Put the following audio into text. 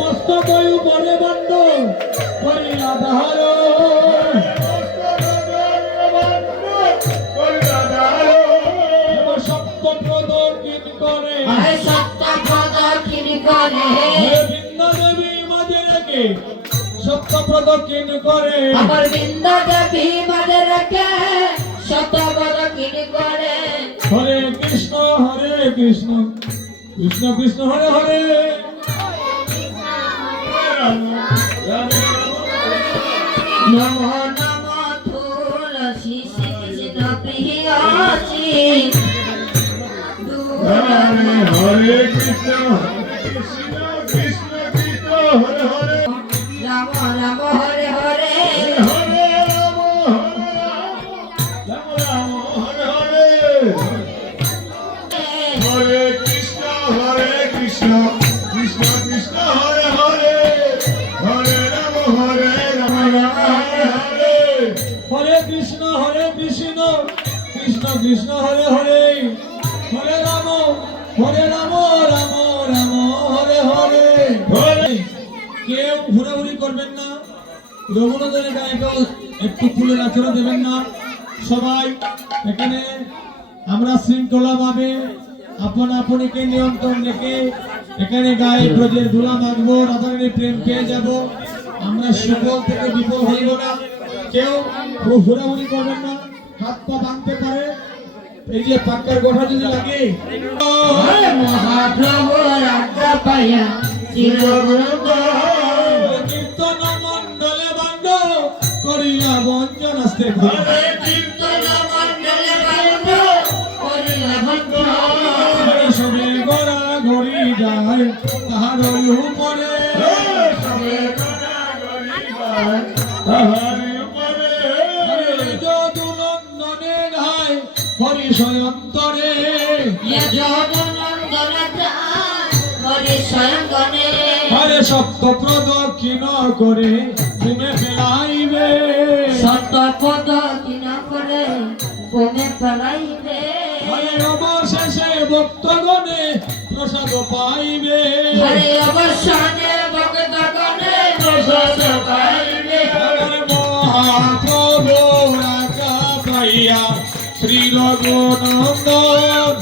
মস্ত কয়ু বলে বন্ধ করিলা দাহার সপ্তপ্রদ কিন করে বৃন্দা দেবী মাঝে রেখে সপ্তপ্রদ কিন করে আমার বৃন্দা দেবী মাঝে রেখে সপ্তপ্রদ কিন করে হরে কৃষ্ণ কৃষ্ণ কৃষ্ণ হরে হরে নমঃ নমঃ তুলসী কৃষ্ণ প্রিয়সী হরে কৃষ্ণ কৃষ্ণ কৃষ্ণ হরে হরে রাম রাম হরে হরে হরে রাম রাম হরে হরে হরে কৃষ্ণ কৃষ্ণ কৃষ্ণ হরে হরে হরে রাম রাম হরে হরে হরে কৃষ্ণ কৃষ্ণ কৃষ্ণ হরে হরে হরে রাম রাম রাম হরে হরে হরে কেউ ঘোরাঘুরি করবেন না, রঘুনাথের গায়ে একটু ফুলের আচরণ দেবেন না। সবাই এখানে আমরা শৃঙ্খলা ভাবে আপন আপনিকে নিয়ন্ত্রণ রেখে এখানে গায়ে ব্রজের ধুলা মাখবো, রাধারানীর প্রেম পেয়ে যাব। আমরা সকল থেকে বিপদ হইব না, কেউ ঘোরাঘুরি করবেন না, হাত পা ভাঙতে পারে। এই যে পাক্কার গোঠা যদি লাগে মহাপ্রভু রাজা পাইয়া কীর্তন মন্ডলে বান্ড করিয়া বঞ্চন আসতে কীর্তন মণ্ডলে বান্ধ করিলা বন্ধ সবে গড়া গড়ি যায় তাহার উপরে যদু নন্দনে গায় হরি স্বয়ন্তরে হরে সপ্ত প্রদক্ষিণ করে তুমি ফেলাইবে হরে অবশেষে ভক্তগণে প্রসাদ পাইবে মহাপ্রভু রাজা পাইয়া শ্রী রঘুনন্দন